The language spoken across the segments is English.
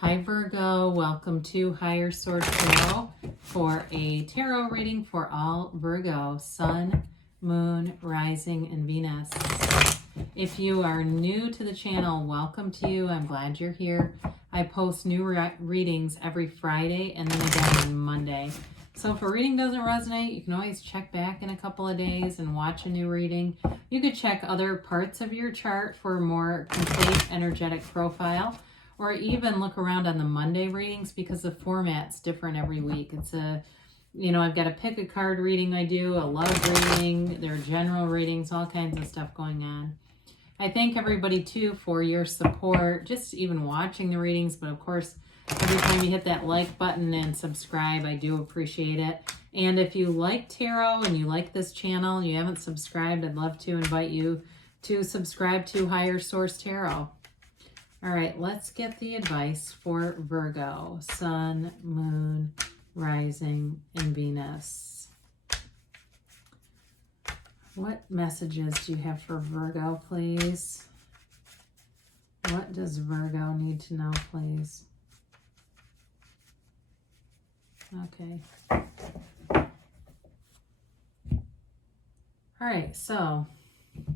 Hi Virgo, welcome to Higher Source Tarot for a tarot reading for all Virgo, Sun, Moon, Rising, and Venus. If you are new to the channel, welcome to you. I'm glad you're here. I post new readings every Friday and then again on Monday. So if a reading doesn't resonate, you can always check back in a couple of days and watch a new reading. You could check other parts of your chart for a more complete energetic profile, or even look around on the Monday readings because the format's different every week. It's I've got a pick a card reading I do, a love reading, there are general readings, all kinds of stuff going on. I thank everybody too for your support, just even watching the readings, but of course, every time you hit that like button and subscribe, I do appreciate it. And if you like tarot and you like this channel and you haven't subscribed, I'd love to invite you to subscribe to Higher Source Tarot. All right, let's get the advice for Virgo, Sun, Moon, Rising, and Venus. What messages do you have for Virgo, please? What does Virgo need to know, please? Okay. All right, so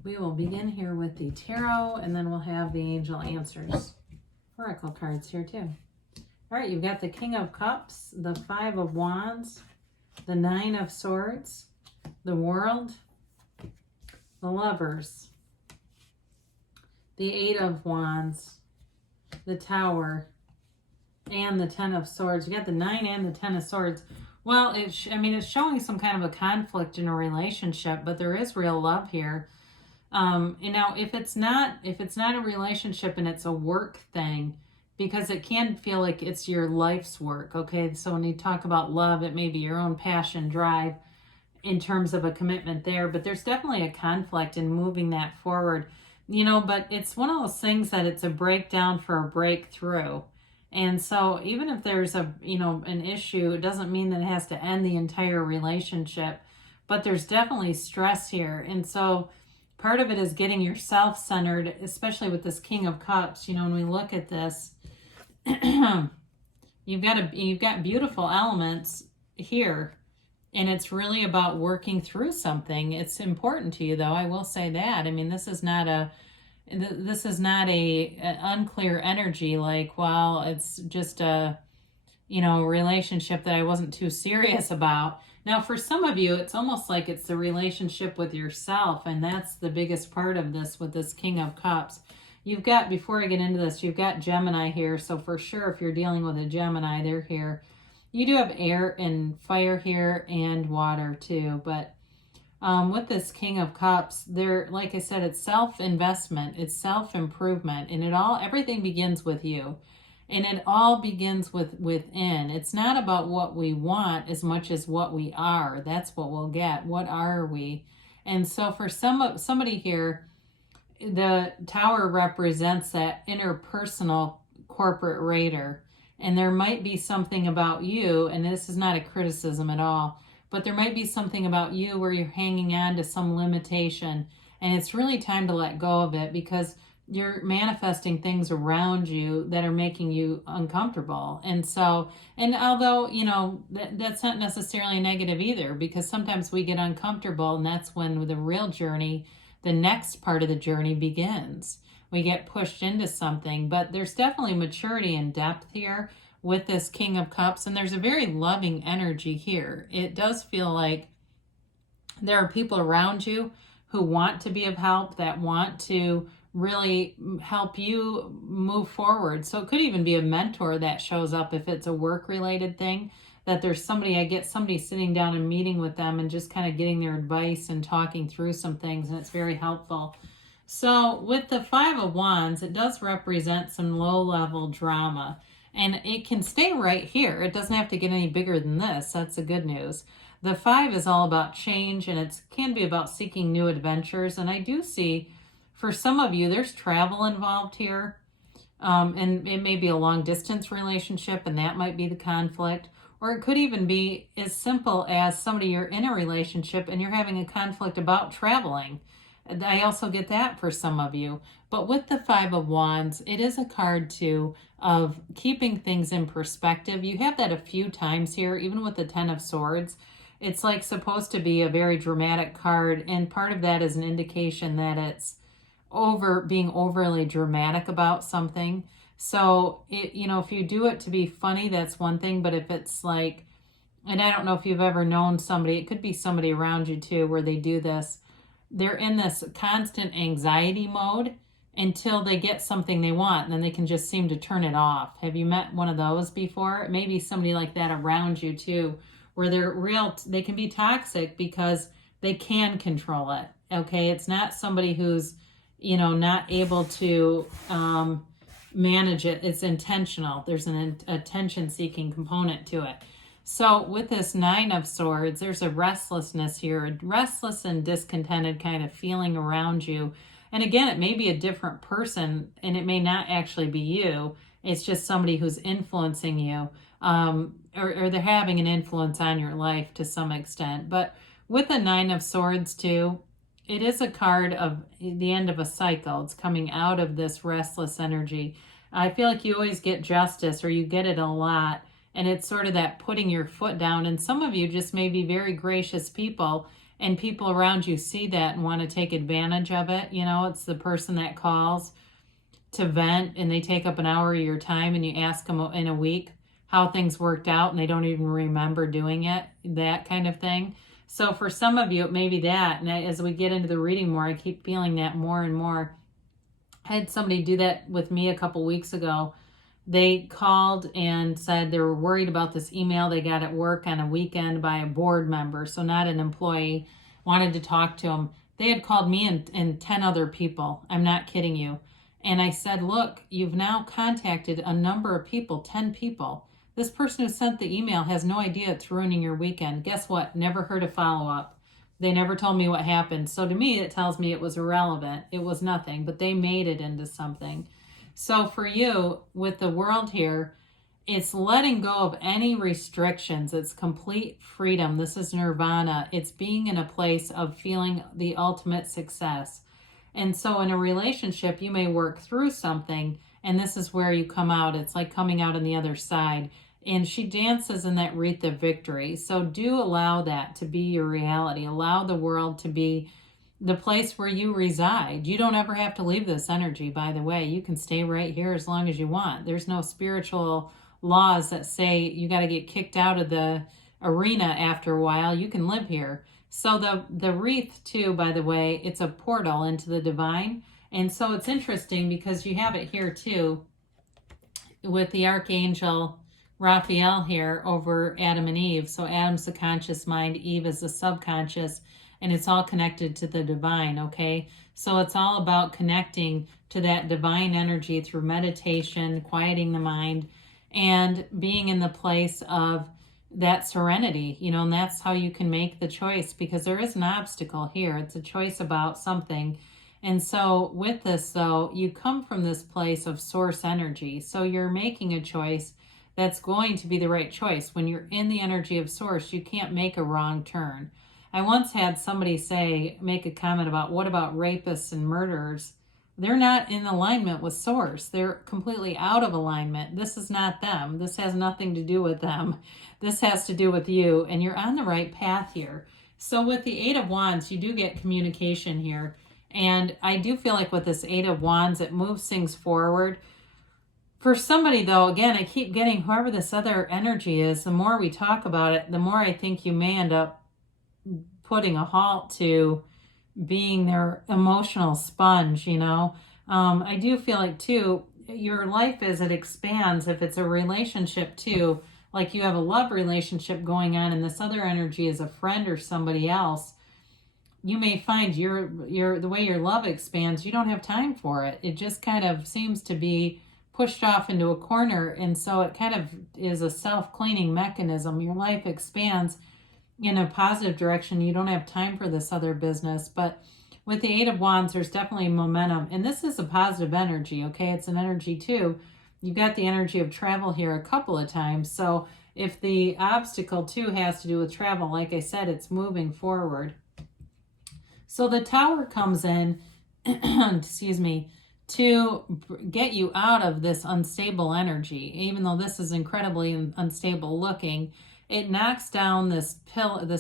we will begin here with the tarot, and then we'll have the angel answers. Oracle cards here too. All right, you've got the King of Cups, the Five of Wands, the Nine of Swords, the World, the Lovers, the Eight of Wands, the Tower, and the Ten of Swords. You got the Nine and the Ten of Swords. Well, it's showing some kind of a conflict in a relationship, but there is real love here. If it's not a relationship and it's a work thing, because it can feel like it's your life's work. Okay, so when you talk about love, it may be your own passion, drive in terms of a commitment there, but there's definitely a conflict in moving that forward. But it's one of those things that it's a breakdown for a breakthrough. And so even if there's an issue, it doesn't mean that it has to end the entire relationship, but there's definitely stress here. And so part of it is getting yourself centered, especially with this King of Cups. When we look at this, you've got beautiful elements here, and it's really about working through something. It's important to you, though. I will say that. This is not a unclear energy, like, well, it's just a relationship that I wasn't too serious about. Now, for some of you, it's almost like it's the relationship with yourself, and that's the biggest part of this with this King of Cups. You've got, before I get into this, you've got Gemini here, so for sure, if you're dealing with a Gemini, they're here. You do have air and fire here and water too, but with this King of Cups, there, like I said, it's self-investment, it's self-improvement, and everything begins with you. And it all begins within. It's not about what we want as much as what we are. That's what we'll get. What are we? And so for somebody here, the Tower represents that interpersonal corporate raider. And there might be something about you, and this is not a criticism at all, but there might be something about you where you're hanging on to some limitation. And it's really time to let go of it, because you're manifesting things around you that are making you uncomfortable. And although, that's not necessarily negative either, because sometimes we get uncomfortable, and that's when the real journey, the next part of the journey begins. We get pushed into something, but there's definitely maturity and depth here with this King of Cups, and there's a very loving energy here. It does feel like there are people around you who want to be of help, that want to really help you move forward. So it could even be a mentor that shows up if it's a work-related thing, that there's I get somebody sitting down and meeting with them and just kind of getting their advice and talking through some things, and it's very helpful. So with the Five of Wands, it does represent some low-level drama, and it can stay right here. It doesn't have to get any bigger than this. That's the good news. The Five is all about change, and it can be about seeking new adventures, and I do see, for some of you, there's travel involved here, and it may be a long-distance relationship, and that might be the conflict. Or it could even be as simple as somebody you're in a relationship and you're having a conflict about traveling. I also get that for some of you. But with the Five of Wands, it is a card too of keeping things in perspective. You have that a few times here, even with the Ten of Swords. It's like supposed to be a very dramatic card, and part of that is an indication that it's being overly dramatic about something. So if you do it to be funny, that's one thing. But if it's like, and I don't know if you've ever known somebody, it could be somebody around you too, where they do this. They're in this constant anxiety mode until they get something they want, and then they can just seem to turn it off. Have you met one of those before? Maybe somebody like that around you too, where they can be toxic because they can control it. Okay, it's not somebody who's not able to manage it. It's intentional. There's an attention-seeking component to it. So with this Nine of Swords, there's a restlessness here, a restless and discontented kind of feeling around you. And again, it may be a different person, and it may not actually be you. It's just somebody who's influencing you, or they're having an influence on your life to some extent. But with the Nine of Swords too, it is a card of the end of a cycle. It's coming out of this restless energy. I feel like you always get justice, or you get it a lot. And it's sort of that putting your foot down. And some of you just may be very gracious people, and people around you see that and want to take advantage of it. It's the person that calls to vent, and they take up an hour of your time, and you ask them in a week how things worked out, and they don't even remember doing it, that kind of thing. So for some of you, it may be that. And as we get into the reading more, I keep feeling that more and more. I had somebody do that with me a couple weeks ago. They called and said they were worried about this email they got at work on a weekend by a board member, so not an employee, wanted to talk to them. They had called me and 10 other people. I'm not kidding you. And I said, look, you've now contacted a number of people, 10 people. This person who sent the email has no idea it's ruining your weekend. Guess what? Never heard a follow-up. They never told me what happened. So to me, it tells me it was irrelevant. It was nothing, but they made it into something. So for you, with the World here, it's letting go of any restrictions. It's complete freedom. This is nirvana. It's being in a place of feeling the ultimate success. And so in a relationship, you may work through something, and this is where you come out. It's like coming out on the other side. And she dances in that wreath of victory. So do allow that to be your reality. Allow the world to be the place where you reside. You don't ever have to leave this energy, by the way. You can stay right here as long as you want. There's no spiritual laws that say you got to get kicked out of the arena after a while. You can live here. So the wreath too, by the way, it's a portal into the divine. And so it's interesting because you have it here too with the Archangel Raphael here over Adam and Eve. So Adam's the conscious mind, Eve is the subconscious, and it's all connected to the divine, okay? So it's all about connecting to that divine energy through meditation, quieting the mind, and being in the place of that serenity, and that's how you can make the choice, because there is an obstacle here. It's a choice about something. And so with this, though, you come from this place of source energy. So you're making a choice that's going to be the right choice. When you're in the energy of source, you can't make a wrong turn. I once had somebody make a comment about, what about rapists and murderers? They're not in alignment with source. They're completely out of alignment. This is not them. This has nothing to do with them. This has to do with you, and you're on the right path here. So with the Eight of Wands, you do get communication here. And I do feel like with this Eight of Wands, it moves things forward. For somebody, though, again, I keep getting whoever this other energy is, the more we talk about it, the more I think you may end up putting a halt to being their emotional sponge, I do feel like, too, your life as it expands, if it's a relationship, too, like you have a love relationship going on and this other energy is a friend or somebody else, you may find the way your love expands, you don't have time for it. It just kind of seems to be pushed off into a corner, and so it kind of is a self-cleaning mechanism. Your life expands in a positive direction. You don't have time for this other business. But with the Eight of Wands, there's definitely momentum, and this is a positive energy, okay? It's an energy too. You've got the energy of travel here a couple of times. So if the obstacle too has to do with travel, like I said, it's moving forward. So the Tower comes in, excuse me, to get you out of this unstable energy. Even though this is incredibly unstable looking, it knocks down this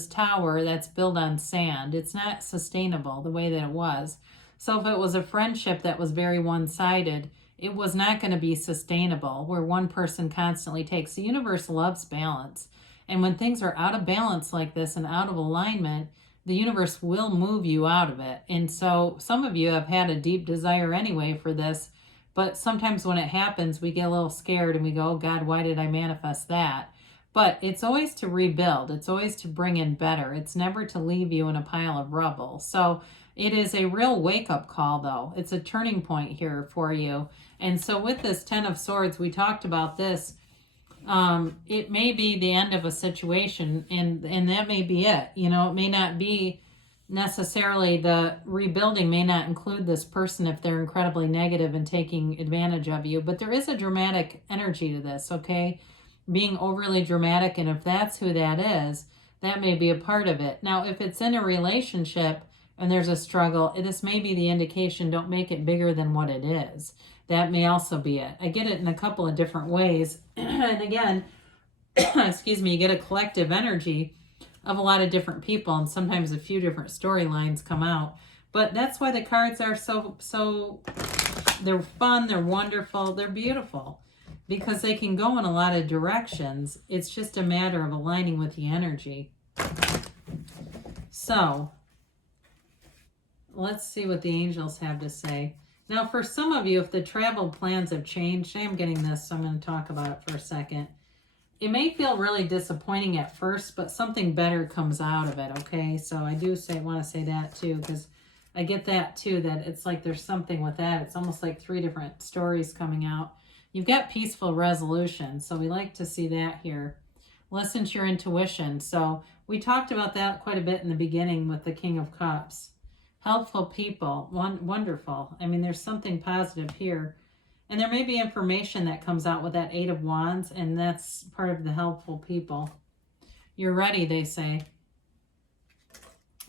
tower that's built on sand. It's not sustainable the way that it was. So if it was a friendship that was very one-sided, it was not going to be sustainable, where one person constantly takes. The universe loves balance. And when things are out of balance like this and out of alignment, the universe will move you out of it. And so some of you have had a deep desire anyway for this, but sometimes when it happens, we get a little scared and we go, oh God, why did I manifest that? But it's always to rebuild. It's always to bring in better. It's never to leave you in a pile of rubble. So it is a real wake-up call, though. It's a turning point here for you. And so with this Ten of Swords, we talked about this. It may be the end of a situation, and that may be it. You know, it may not be necessarily, the rebuilding may not include this person if they're incredibly negative and taking advantage of you, but there is a dramatic energy to this, okay? Being overly dramatic, and if that's who that is, that may be a part of it. Now, if it's in a relationship and there's a struggle, this may be the indication, don't make it bigger than what it is. That may also be it. I get it in a couple of different ways. And again, excuse me, you get a collective energy of a lot of different people, and sometimes a few different storylines come out. But that's why the cards are so they're fun, they're wonderful, they're beautiful, because they can go in a lot of directions. It's just a matter of aligning with the energy. So let's see what the angels have to say. Now, for some of you, if the travel plans have changed, I am getting this, so I'm going to talk about it for a second. It may feel really disappointing at first, but something better comes out of it, okay? So I do want to say that too, because I get that too, that it's like there's something with that. It's almost like 3 different stories coming out. You've got peaceful resolution, so we like to see that here. Listen to your intuition. So we talked about that quite a bit in the beginning with the King of Cups. Helpful people, wonderful. I mean, there's something positive here. And there may be information that comes out with that 8 of Wands, and that's part of the helpful people. You're ready, they say.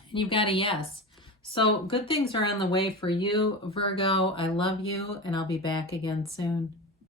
And you've got a yes. So good things are on the way for you, Virgo. I love you, and I'll be back again soon.